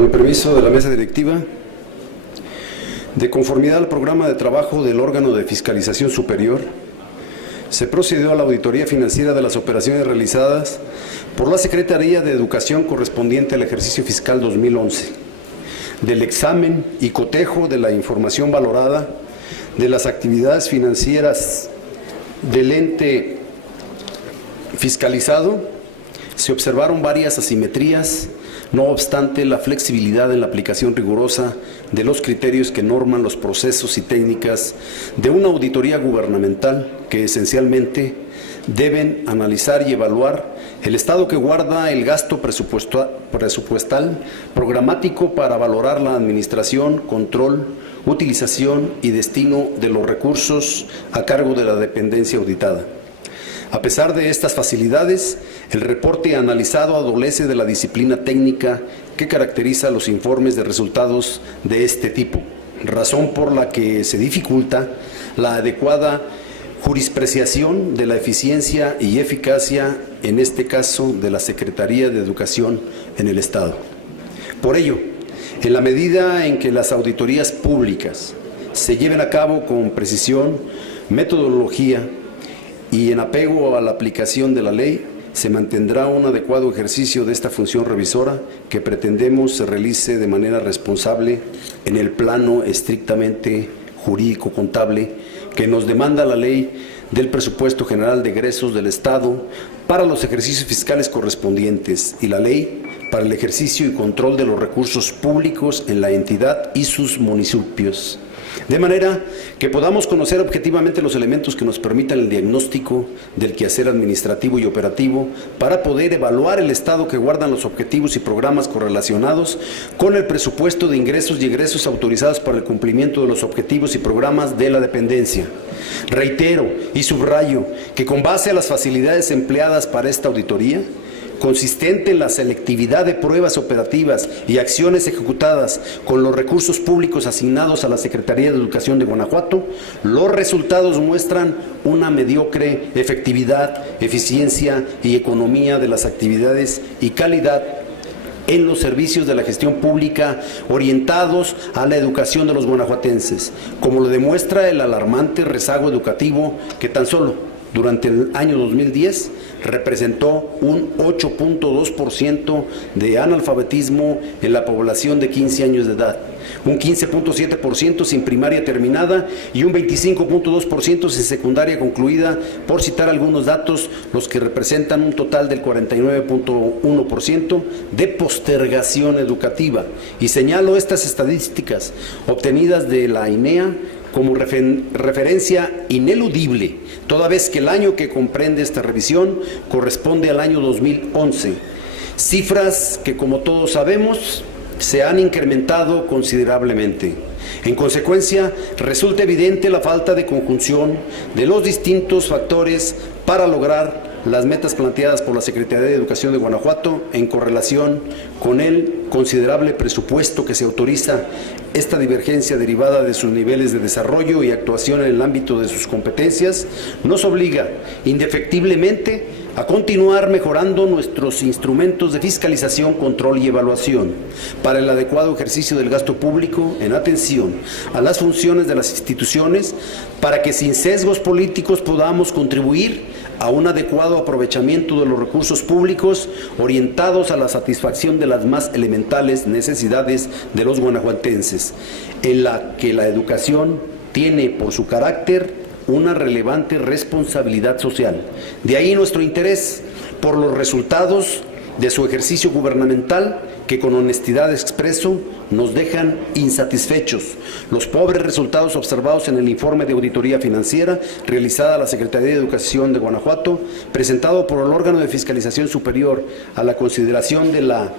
Con el permiso de la mesa directiva, de conformidad al programa de trabajo del órgano de fiscalización superior, se procedió a la auditoría financiera de las operaciones realizadas por la Secretaría de Educación correspondiente al ejercicio fiscal 2011, del examen y cotejo de la información valorada de las actividades financieras del ente fiscalizado. Se observaron varias asimetrías, no obstante la flexibilidad en la aplicación rigurosa de los criterios que norman los procesos y técnicas de una auditoría gubernamental que esencialmente deben analizar y evaluar el estado que guarda el gasto presupuestal programático para valorar la administración, control, utilización y destino de los recursos a cargo de la dependencia auditada. A pesar de estas facilidades, el reporte analizado adolece de la disciplina técnica que caracteriza los informes de resultados de este tipo, razón por la que se dificulta la adecuada jurispreciación de la eficiencia y eficacia, en este caso, de la Secretaría de Educación en el Estado. Por ello, en la medida en que las auditorías públicas se lleven a cabo con precisión, metodología y en apego a la aplicación de la ley, se mantendrá un adecuado ejercicio de esta función revisora que pretendemos se realice de manera responsable en el plano estrictamente jurídico-contable que nos demanda la Ley del Presupuesto General de Egresos del Estado para los ejercicios fiscales correspondientes y la Ley para el ejercicio y control de los recursos públicos en la entidad y sus municipios. De manera que podamos conocer objetivamente los elementos que nos permitan el diagnóstico del quehacer administrativo y operativo para poder evaluar el estado que guardan los objetivos y programas correlacionados con el presupuesto de ingresos y egresos autorizados para el cumplimiento de los objetivos y programas de la dependencia. Reitero y subrayo que con base a las facilidades empleadas para esta auditoría, consistente en la selectividad de pruebas operativas y acciones ejecutadas con los recursos públicos asignados a la Secretaría de Educación de Guanajuato, los resultados muestran una mediocre efectividad, eficiencia y economía de las actividades y calidad en los servicios de la gestión pública orientados a la educación de los guanajuatenses, como lo demuestra el alarmante rezago educativo que tan solo durante el año 2010 representó un 8.2% de analfabetismo en la población de 15 años de edad, un 15.7% sin primaria terminada y un 25.2% sin secundaria concluida, por citar algunos datos, los que representan un total del 49.1% de postergación educativa. Y señalo estas estadísticas obtenidas de la INEA como referencia ineludible, toda vez que el año que comprende esta revisión corresponde al año 2011. Cifras que, como todos sabemos, se han incrementado considerablemente. En consecuencia, resulta evidente la falta de conjunción de los distintos factores para lograr las metas planteadas por la Secretaría de Educación de Guanajuato en correlación con el considerable presupuesto que se autoriza. Esta divergencia derivada de sus niveles de desarrollo y actuación en el ámbito de sus competencias nos obliga indefectiblemente a continuar mejorando nuestros instrumentos de fiscalización, control y evaluación para el adecuado ejercicio del gasto público en atención a las funciones de las instituciones, para que sin sesgos políticos podamos contribuir a un adecuado aprovechamiento de los recursos públicos orientados a la satisfacción de las más elementales necesidades de los guanajuatenses, en la que la educación tiene por su carácter una relevante responsabilidad social. De ahí nuestro interés por los resultados de su ejercicio gubernamental, que con honestidad expreso nos dejan insatisfechos. Los pobres resultados observados en el informe de auditoría financiera realizada a la Secretaría de Educación de Guanajuato, presentado por el órgano de fiscalización superior a la consideración de la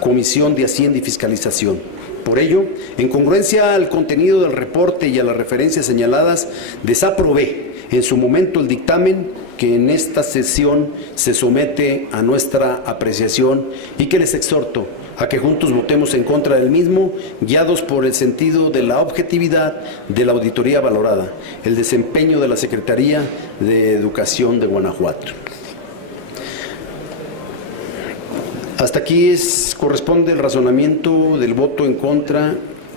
Comisión de Hacienda y Fiscalización. Por ello, en congruencia al contenido del reporte y a las referencias señaladas, desaprobé en su momento el dictamen que en esta sesión se somete a nuestra apreciación y que les exhorto a que juntos votemos en contra del mismo, guiados por el sentido de la objetividad de la auditoría valorada, el desempeño de la Secretaría de Educación de Guanajuato. Hasta aquí corresponde el razonamiento del voto en contra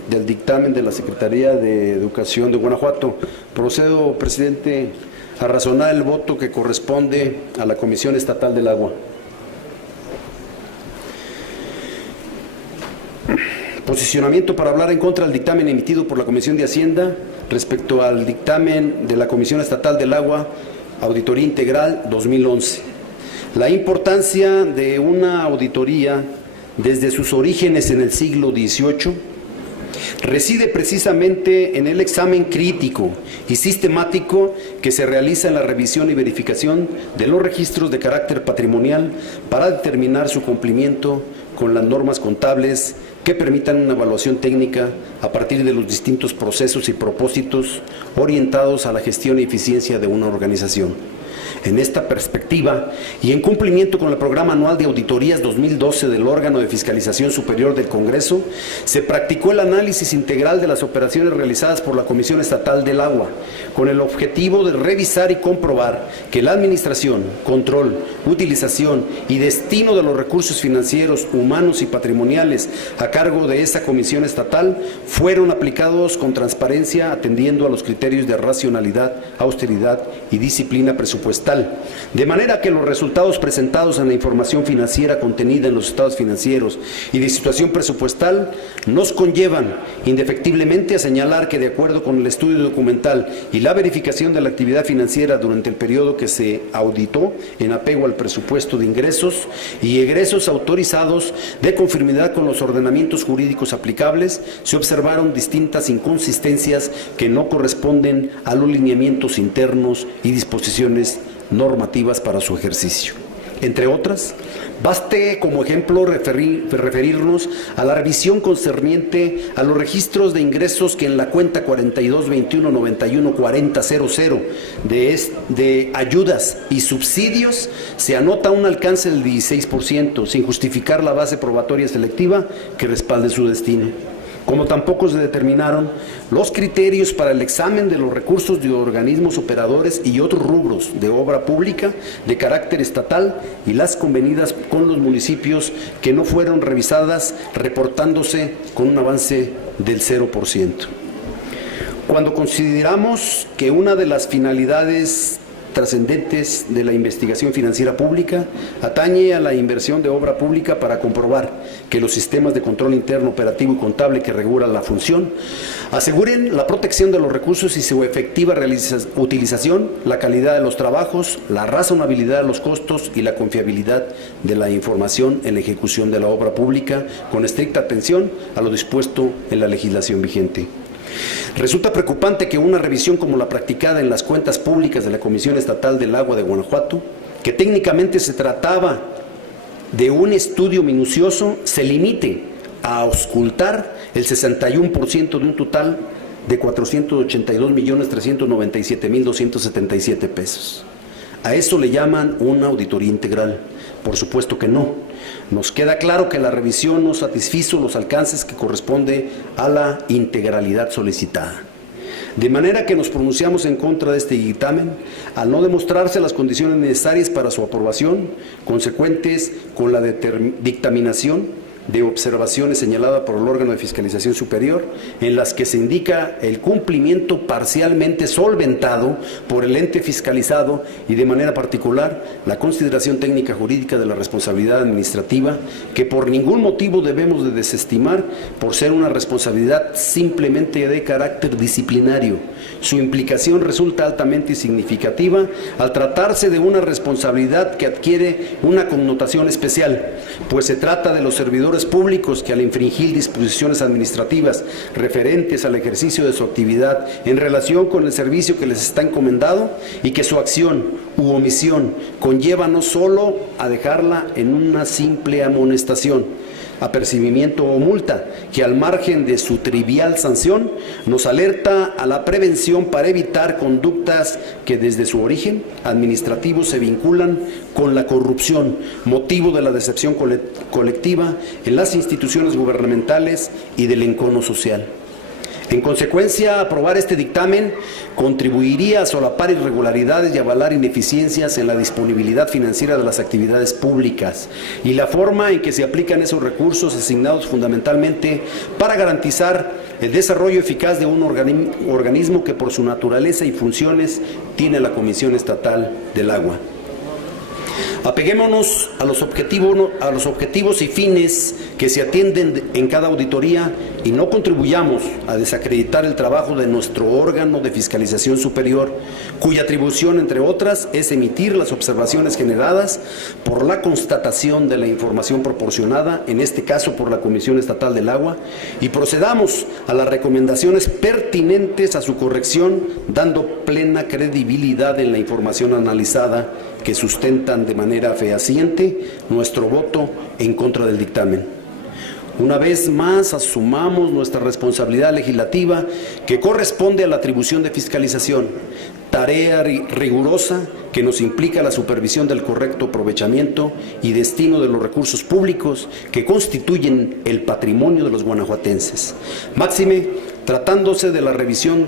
del dictamen de la Secretaría de Educación de Guanajuato. Procedo, presidente, a razonar el voto que corresponde a la Comisión Estatal del Agua. Posicionamiento para hablar en contra del dictamen emitido por la Comisión de Hacienda respecto al dictamen de la Comisión Estatal del Agua, Auditoría Integral 2011. La importancia de una auditoría desde sus orígenes en el siglo XVIII reside precisamente en el examen crítico y sistemático que se realiza en la revisión y verificación de los registros de carácter patrimonial para determinar su cumplimiento con las normas contables que permitan una evaluación técnica a partir de los distintos procesos y propósitos orientados a la gestión y eficiencia de una organización. En esta perspectiva y en cumplimiento con el Programa Anual de Auditorías 2012 del órgano de fiscalización superior del Congreso, se practicó el análisis integral de las operaciones realizadas por la Comisión Estatal del Agua, con el objetivo de revisar y comprobar que la administración, control, utilización y destino de los recursos financieros, humanos y patrimoniales a cargo de esa Comisión Estatal fueron aplicados con transparencia, atendiendo a los criterios de racionalidad, austeridad y disciplina presupuestal, de manera que los resultados presentados en la información financiera contenida en los estados financieros y de situación presupuestal nos conllevan indefectiblemente a señalar que, de acuerdo con el estudio documental y la verificación de la actividad financiera durante el periodo que se auditó en apego al presupuesto de ingresos y egresos autorizados de conformidad con los ordenamientos jurídicos aplicables, se observaron distintas inconsistencias que no corresponden a los lineamientos internos y disposiciones normativas para su ejercicio. Entre otras, baste como ejemplo referirnos a la revisión concerniente a los registros de ingresos que en la cuenta 4221914000 de ayudas y subsidios se anota un alcance del 16%, sin justificar la base probatoria selectiva que respalde su destino. Como tampoco se determinaron los criterios para el examen de los recursos de organismos operadores y otros rubros de obra pública de carácter estatal y las convenidas con los municipios que no fueron revisadas, reportándose con un avance del 0%. Cuando consideramos que una de las finalidades trascendentes de la investigación financiera pública atañe a la inversión de obra pública para comprobar que los sistemas de control interno, operativo y contable que regulan la función aseguren la protección de los recursos y su efectiva utilización, la calidad de los trabajos, la razonabilidad de los costos y la confiabilidad de la información en la ejecución de la obra pública, con estricta atención a lo dispuesto en la legislación vigente. Resulta preocupante que una revisión como la practicada en las cuentas públicas de la Comisión Estatal del Agua de Guanajuato, que técnicamente se trataba de un estudio minucioso, se limite a auscultar el 61% de un total de 482.397.277 pesos. ¿A eso le llaman una auditoría integral? Por supuesto que no. Nos queda claro que la revisión no satisfizo los alcances que corresponde a la integralidad solicitada. De manera que nos pronunciamos en contra de este dictamen al no demostrarse las condiciones necesarias para su aprobación, consecuentes con la dictaminación de observaciones señalada por el órgano de fiscalización superior, en las que se indica el cumplimiento parcialmente solventado por el ente fiscalizado y, de manera particular, la consideración técnica jurídica de la responsabilidad administrativa, que por ningún motivo debemos de desestimar por ser una responsabilidad simplemente de carácter disciplinario. Su implicación resulta altamente significativa al tratarse de una responsabilidad que adquiere una connotación especial, pues se trata de los servidores públicos que, al infringir disposiciones administrativas referentes al ejercicio de su actividad en relación con el servicio que les está encomendado, y que su acción u omisión conlleva no solo a dejarla en una simple amonestación, apercibimiento o multa, que al margen de su trivial sanción nos alerta a la prevención para evitar conductas que desde su origen administrativo se vinculan con la corrupción, motivo de la decepción colectiva en las instituciones gubernamentales y del encono social. En consecuencia, aprobar este dictamen contribuiría a solapar irregularidades y avalar ineficiencias en la disponibilidad financiera de las actividades públicas y la forma en que se aplican esos recursos asignados fundamentalmente para garantizar el desarrollo eficaz de un organismo que por su naturaleza y funciones tiene la Comisión Estatal del Agua. Apeguémonos a los objetivos y fines que se atienden en cada auditoría y no contribuyamos a desacreditar el trabajo de nuestro órgano de fiscalización superior, cuya atribución, entre otras, es emitir las observaciones generadas por la constatación de la información proporcionada, en este caso por la Comisión Estatal del Agua, y procedamos a las recomendaciones pertinentes a su corrección, dando plena credibilidad en la información analizada que sustentan de manera fehaciente nuestro voto en contra del dictamen. Una vez más, asumamos nuestra responsabilidad legislativa que corresponde a la atribución de fiscalización, tarea rigurosa que nos implica la supervisión del correcto aprovechamiento y destino de los recursos públicos que constituyen el patrimonio de los guanajuatenses. Máxime, tratándose de la revisión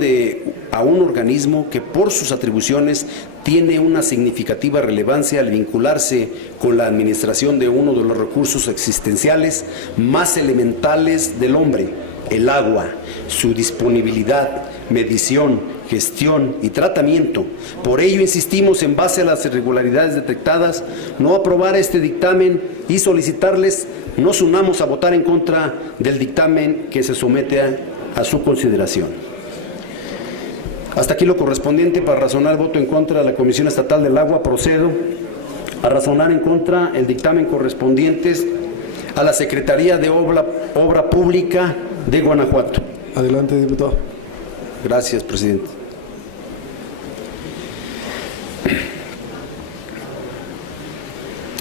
a un organismo que por sus atribuciones tiene una significativa relevancia al vincularse con la administración de uno de los recursos existenciales más elementales del hombre, el agua, su disponibilidad, medición, gestión y tratamiento. Por ello insistimos, en base a las irregularidades detectadas, no aprobar este dictamen y solicitarles nos unamos a votar en contra del dictamen que se somete a su consideración. Hasta aquí lo correspondiente para razonar el voto en contra de la Comisión Estatal del Agua. Procedo a razonar en contra el dictamen correspondientes a la Secretaría de Obra Pública de Guanajuato. Adelante, diputado. Gracias, presidente.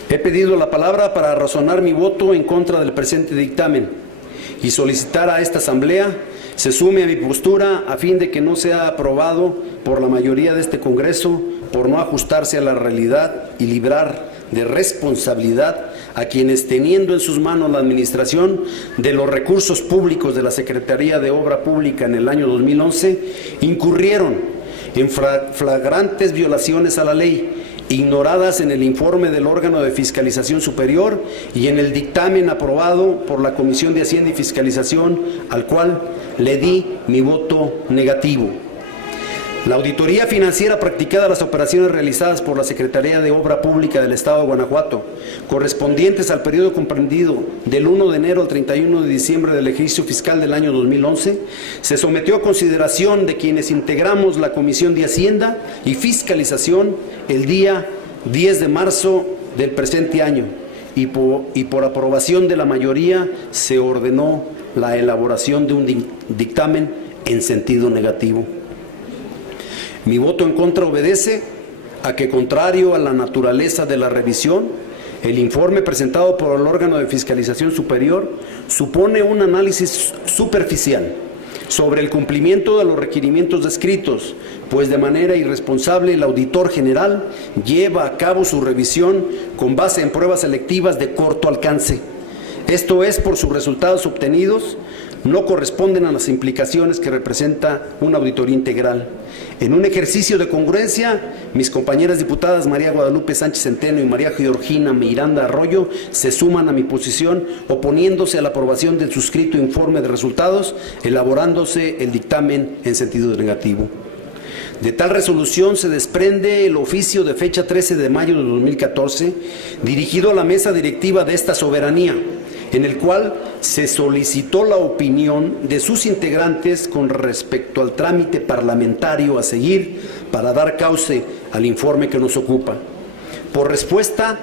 He pedido la palabra para razonar mi voto en contra del presente dictamen y solicitar a esta Asamblea se sume a mi postura a fin de que no sea aprobado por la mayoría de este Congreso por no ajustarse a la realidad y librar de responsabilidad a quienes, teniendo en sus manos la administración de los recursos públicos de la Secretaría de Obra Pública en el año 2011, incurrieron en flagrantes violaciones a la ley, ignoradas en el informe del órgano de fiscalización superior y en el dictamen aprobado por la Comisión de Hacienda y Fiscalización, al cual le di mi voto negativo. La auditoría financiera practicada a las operaciones realizadas por la Secretaría de Obra Pública del Estado de Guanajuato, correspondientes al periodo comprendido del 1 de enero al 31 de diciembre del ejercicio fiscal del año 2011, se sometió a consideración de quienes integramos la Comisión de Hacienda y Fiscalización el día 10 de marzo del presente año y por aprobación de la mayoría se ordenó la elaboración de un dictamen en sentido negativo. Mi voto en contra obedece a que, contrario a la naturaleza de la revisión, el informe presentado por el órgano de fiscalización superior supone un análisis superficial sobre el cumplimiento de los requerimientos descritos, pues de manera irresponsable el auditor general lleva a cabo su revisión con base en pruebas selectivas de corto alcance. Esto es, por sus resultados obtenidos, no corresponden a las implicaciones que representa una auditoría integral. En un ejercicio de congruencia, mis compañeras diputadas María Guadalupe Sánchez Centeno y María Georgina Miranda Arroyo se suman a mi posición, oponiéndose a la aprobación del suscrito informe de resultados, elaborándose el dictamen en sentido negativo. De tal resolución se desprende el oficio de fecha 13 de mayo de 2014, dirigido a la mesa directiva de esta soberanía, en el cual se solicitó la opinión de sus integrantes con respecto al trámite parlamentario a seguir para dar cauce al informe que nos ocupa. Por respuesta,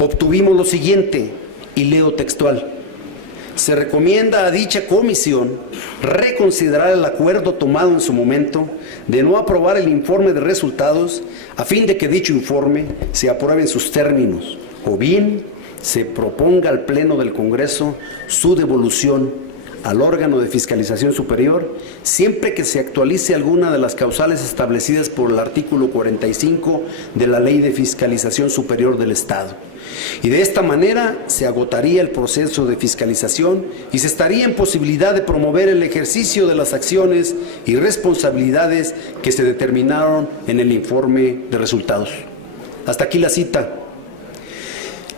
obtuvimos lo siguiente, y leo textual. Se recomienda a dicha comisión reconsiderar el acuerdo tomado en su momento de no aprobar el informe de resultados a fin de que dicho informe se apruebe en sus términos, o bien se proponga al Pleno del Congreso su devolución al órgano de fiscalización superior, siempre que se actualice alguna de las causales establecidas por el artículo 45 de la Ley de Fiscalización Superior del Estado, Y de esta manera se agotaría el proceso de fiscalización y se estaría en posibilidad de promover el ejercicio de las acciones y responsabilidades que se determinaron en el informe de resultados. Hasta aquí la cita.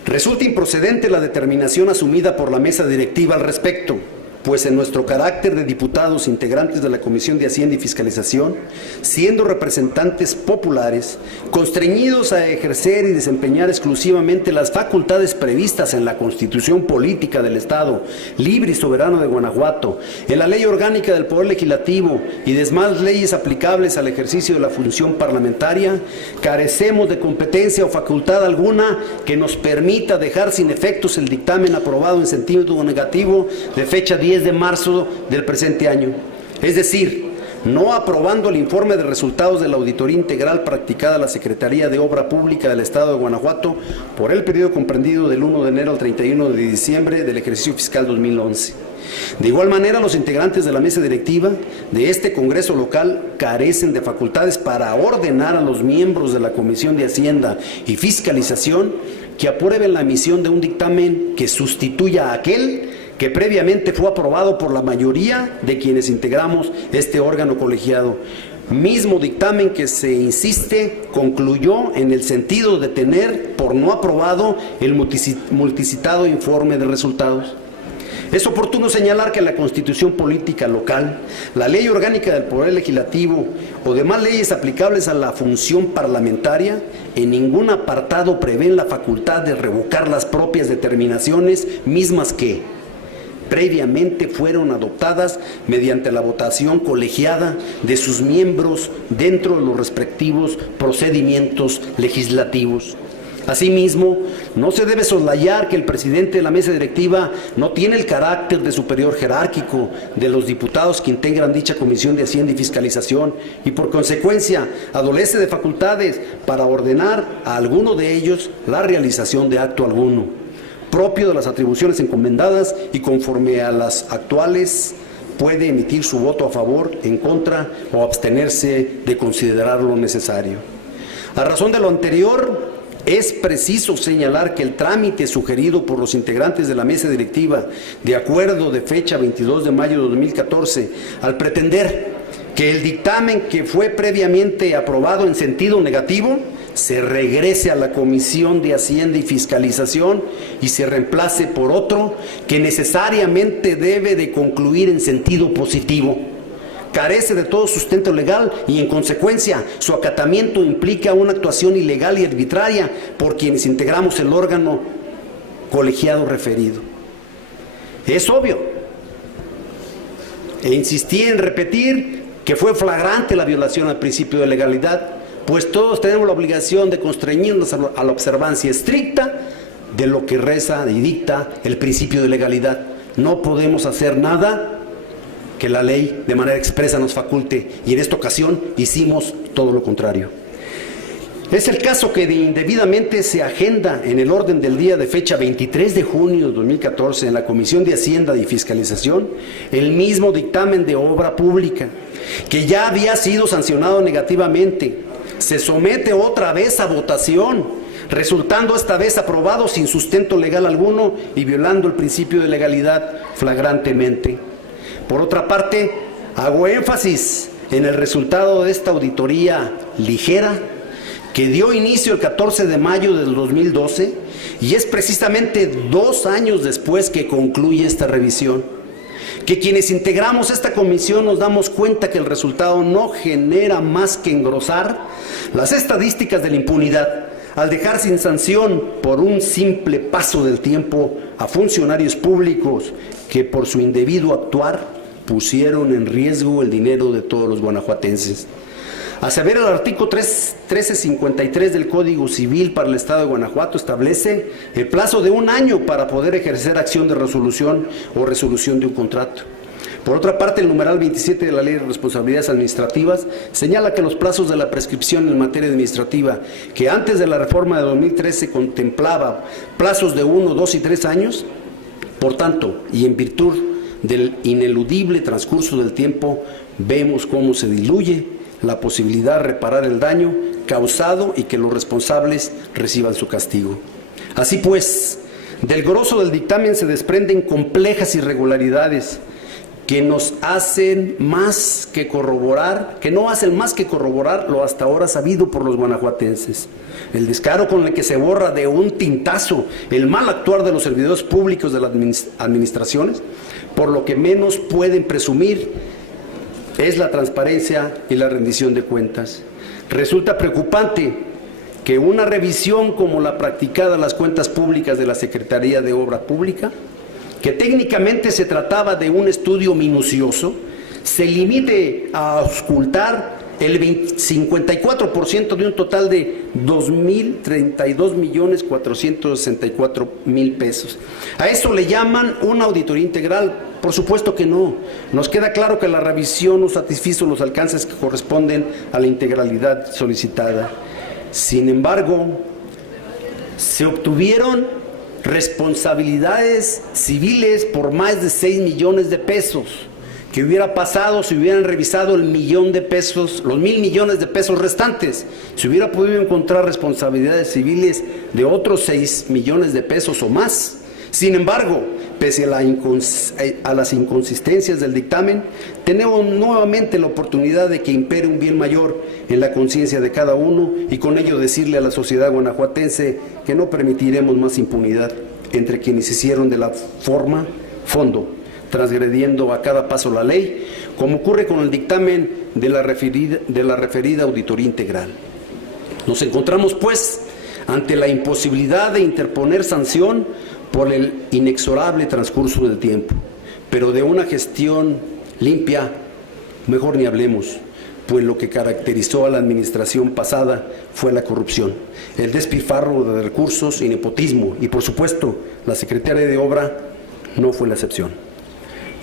Resulta improcedente la determinación asumida por la mesa directiva al respecto, pues en nuestro carácter de diputados integrantes de la Comisión de Hacienda y Fiscalización, siendo representantes populares, constreñidos a ejercer y desempeñar exclusivamente las facultades previstas en la Constitución Política del Estado Libre y Soberano de Guanajuato, en la Ley Orgánica del Poder Legislativo y demás leyes aplicables al ejercicio de la función parlamentaria, carecemos de competencia o facultad alguna que nos permita dejar sin efectos el dictamen aprobado en sentido negativo de fecha 10 de marzo del presente año. Es decir, no aprobando el informe de resultados de la auditoría integral practicada a la Secretaría de Obra Pública del Estado de Guanajuato por el periodo comprendido del 1 de enero al 31 de diciembre del ejercicio fiscal 2011. De igual manera, los integrantes de la mesa directiva de este Congreso local carecen de facultades para ordenar a los miembros de la Comisión de Hacienda y Fiscalización que aprueben la emisión de un dictamen que sustituya a aquel que previamente fue aprobado por la mayoría de quienes integramos este órgano colegiado. Mismo dictamen que, se insiste, concluyó en el sentido de tener por no aprobado el multicitado informe de resultados. Es oportuno señalar que la Constitución Política local, la Ley Orgánica del Poder Legislativo o demás leyes aplicables a la función parlamentaria en ningún apartado prevén la facultad de revocar las propias determinaciones mismas que previamente fueron adoptadas mediante la votación colegiada de sus miembros dentro de los respectivos procedimientos legislativos. Asimismo, no se debe soslayar que el presidente de la mesa directiva no tiene el carácter de superior jerárquico de los diputados que integran dicha Comisión de Hacienda y Fiscalización y, por consecuencia, adolece de facultades para ordenar a alguno de ellos la realización de acto alguno, propio de las atribuciones encomendadas, y conforme a las actuales puede emitir su voto a favor, en contra o abstenerse de considerarlo necesario. A razón de lo anterior, es preciso señalar que el trámite sugerido por los integrantes de la mesa directiva de acuerdo de fecha 22 de mayo de 2014, al pretender que el dictamen que fue previamente aprobado en sentido negativo se regrese a la Comisión de Hacienda y Fiscalización y se reemplace por otro que necesariamente debe de concluir en sentido positivo, carece de todo sustento legal y, en consecuencia, su acatamiento implica una actuación ilegal y arbitraria por quienes integramos el órgano colegiado referido. Es obvio, e insistí en repetir que fue flagrante la violación al principio de legalidad, pues todos tenemos la obligación de constreñirnos a la observancia estricta de lo que reza y dicta el principio de legalidad. No podemos hacer nada que la ley de manera expresa nos faculte, y en esta ocasión hicimos todo lo contrario. Es el caso que indebidamente se agenda en el orden del día de fecha 23 de junio de 2014 en la Comisión de Hacienda y Fiscalización el mismo dictamen de obra pública, que ya había sido sancionado negativamente. Se somete otra vez a votación, resultando esta vez aprobado sin sustento legal alguno y violando el principio de legalidad flagrantemente. Por otra parte, hago énfasis en el resultado de esta auditoría ligera que dio inicio el 14 de mayo del 2012 y es precisamente 2 años después que concluye esta revisión, que quienes integramos esta comisión nos damos cuenta que el resultado no genera más que engrosar las estadísticas de la impunidad, al dejar sin sanción por un simple paso del tiempo a funcionarios públicos que por su indebido actuar pusieron en riesgo el dinero de todos los guanajuatenses. A saber, el artículo 1353 del Código Civil para el Estado de Guanajuato establece el plazo de 1 año para poder ejercer acción de resolución o resolución de un contrato. Por otra parte, el numeral 27 de la Ley de Responsabilidades Administrativas señala que los plazos de la prescripción en materia administrativa, que antes de la reforma de 2013 contemplaba plazos de 1, 2 y 3 años, por tanto, y en virtud del ineludible transcurso del tiempo, vemos cómo se diluye la posibilidad de reparar el daño causado y que los responsables reciban su castigo. Así pues, del grosso del dictamen se desprenden complejas irregularidades que nos hacen más que corroborar, que no hacen más que corroborar lo hasta ahora sabido por los guanajuatenses. El descaro con el que se borra de un tintazo el mal actuar de los servidores públicos de las administraciones, por lo que menos pueden presumir es la transparencia y la rendición de cuentas. Resulta preocupante que una revisión como la practicada en las cuentas públicas de la Secretaría de Obra Pública, que técnicamente se trataba de un estudio minucioso, se limite a auscultar el 54% de un total de 2.032.464.000 pesos. ¿A eso le llaman una auditoría integral? Por supuesto que no. Nos queda claro que la revisión no satisfizo los alcances que corresponden a la integralidad solicitada. Sin embargo, se obtuvieron responsabilidades civiles por más de 6 millones de pesos. ¿Qué hubiera pasado si hubieran revisado el millón de pesos, los 1,000 millones de pesos restantes? Se hubiera podido encontrar responsabilidades civiles de otros 6 millones de pesos o más. Sin embargo, pese a las inconsistencias del dictamen, tenemos nuevamente la oportunidad de que impere un bien mayor en la conciencia de cada uno y con ello decirle a la sociedad guanajuatense que no permitiremos más impunidad entre quienes hicieron de la forma fondo, transgrediendo a cada paso la ley, como ocurre con el dictamen de la referida auditoría integral. Nos encontramos, pues, ante la imposibilidad de interponer sanción por el inexorable transcurso del tiempo, pero de una gestión limpia, mejor ni hablemos, pues lo que caracterizó a la administración pasada fue la corrupción, el despilfarro de recursos y nepotismo, y por supuesto, la secretaria de Obra no fue la excepción.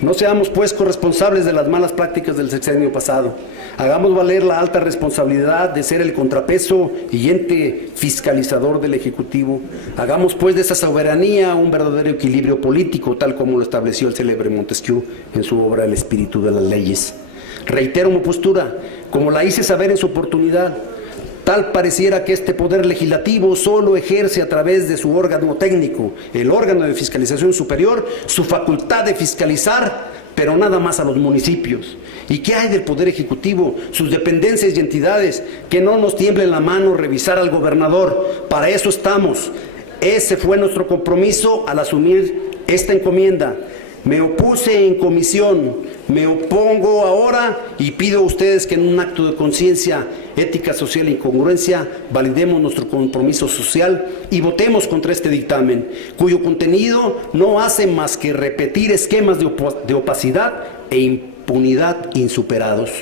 No seamos, pues, corresponsables de las malas prácticas del sexenio pasado. Hagamos valer la alta responsabilidad de ser el contrapeso y ente fiscalizador del Ejecutivo. Hagamos, pues, de esa soberanía un verdadero equilibrio político, tal como lo estableció el célebre Montesquieu en su obra El espíritu de las leyes. Reitero mi postura, como la hice saber en su oportunidad. Tal pareciera que este poder legislativo solo ejerce a través de su órgano técnico, el órgano de fiscalización superior, su facultad de fiscalizar, pero nada más a los municipios. ¿Y qué hay del poder ejecutivo, sus dependencias y entidades? Que no nos tiemble la mano revisar al gobernador, para eso estamos. Ese fue nuestro compromiso al asumir esta encomienda. Me opuse en comisión, me opongo ahora y pido a ustedes que en un acto de conciencia, ética social y congruencia validemos nuestro compromiso social y votemos contra este dictamen, cuyo contenido no hace más que repetir esquemas de opacidad e impunidad insuperados.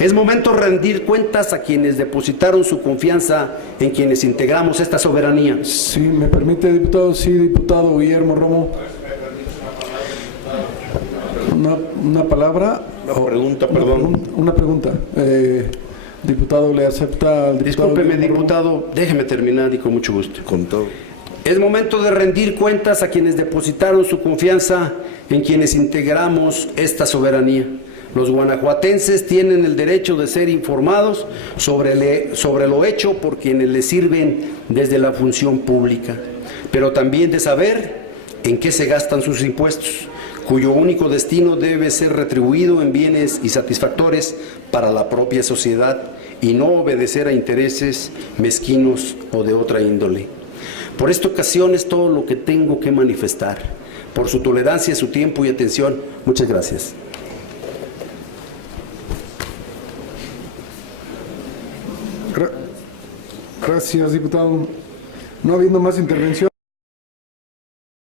Es momento de rendir cuentas a quienes depositaron su confianza en quienes integramos esta soberanía. Sí, me permite, diputado. Sí, diputado Guillermo Romo. Una palabra. Pregunta, perdón. Una pregunta. Diputado, ¿le acepta al diputado? Discúlpeme, diputado, déjeme terminar y con mucho gusto. Con todo. Es momento de rendir cuentas a quienes depositaron su confianza en quienes integramos esta soberanía. Los guanajuatenses tienen el derecho de ser informados sobre lo hecho por quienes les sirven desde la función pública, pero también de saber en qué se gastan sus impuestos, cuyo único destino debe ser retribuido en bienes y satisfactores para la propia sociedad y no obedecer a intereses mezquinos o de otra índole. Por esta ocasión es todo lo que tengo que manifestar. Por su tolerancia, su tiempo y atención, muchas gracias. Gracias, diputado. No habiendo más intervención.